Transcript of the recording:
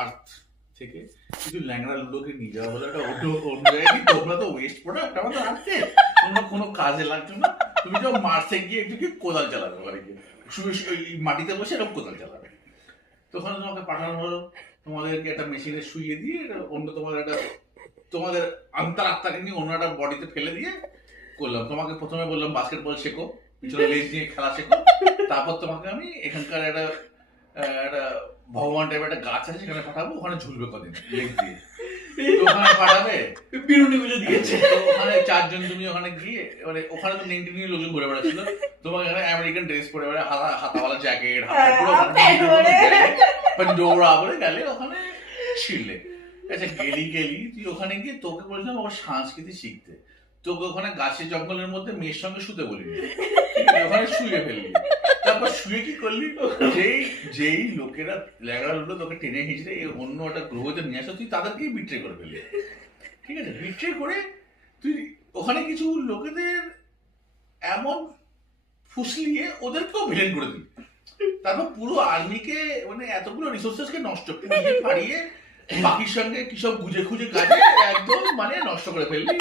আর্থ থেকে কিছু ল্যাংড়া লুডোকে নিয়ে যাওয়া হলো একটা অন্য জায়গায়। তোমরা তো ওয়েস্ট প্রোডাক্ট আমাদের আর্থে, তোমরা কোনো কাজে লাগছো না। তুমি তো মার্সে গিয়ে একটু কি কোদাল চালাবে, ওখানে গিয়ে শুয়ে মাটিতে বসে এরকম কোদাল চালাবে। তো ওখানে তোমাকে পাঠানো হলো, তোমাদেরকে একটা মেশিনে শুইয়ে দিয়ে অন্য তোমাদের আত্মাকে নিয়ে অন্য একটা বডিতে ফেলে দিয়ে করলাম। তোমাকে প্রথমে বললাম বাস্কেটবল শেখো, পিছনে লেজ নিয়ে খেলা শেখো। তারপর তোমাকে আমি এখানকার একটা ভগবান টাইপের একটা গাছ আছে, সেখানে পাঠাবো, ওখানে ঝুলবে কদিন লেজ দিয়ে। ওখানে পাঠাবে, বিরুনি গুলো দিয়েছে। ওখানে 4 জন তুমি ওখানে গিয়ে, মানে ওখানে তো নেংটি নিয়ে লোকজন ঘুরে বেড়াচ্ছিল। তোমাকে এখানে আমেরিকান ড্রেস পরে বেড়ে, হাতাওয়ালা জ্যাকেট, দৌড়া বলে গেলে ওখানে ছিড়লে। আচ্ছা গেলি তুই ওখানে গিয়ে তোকে বলছিলাম ওর সংস্কৃতি শিখতে, তোকে ওখানে গাছের জঙ্গলের মধ্যে মেয়ের সঙ্গে শুতে বলিনি, ওখানে শুয়ে ফেললি। তারপর শুয়ে কি করলি, যেই লোকেরা ল্যাংড়া লোক তোকে টেনে হিঁচড়ে অন্য একটা গ্রহতে নিয়ে আসো, তুই তাদেরকেই বিট্রে করে ফেললি। ঠিক আছে, বিট্রে করে তুই ওখানে কিছু লোকেদের এমন ফুসলিয়ে ওদেরকেও ভিলেন করে দিবি। তারপর পুরো আর্মিকে, মানে এতগুলো রিসোর্সেসকে নষ্ট করে পারিয়ে বাকির সঙ্গে কি সব গুজে খুঁজে কাজে একদম মানে নষ্ট করে ফেললি।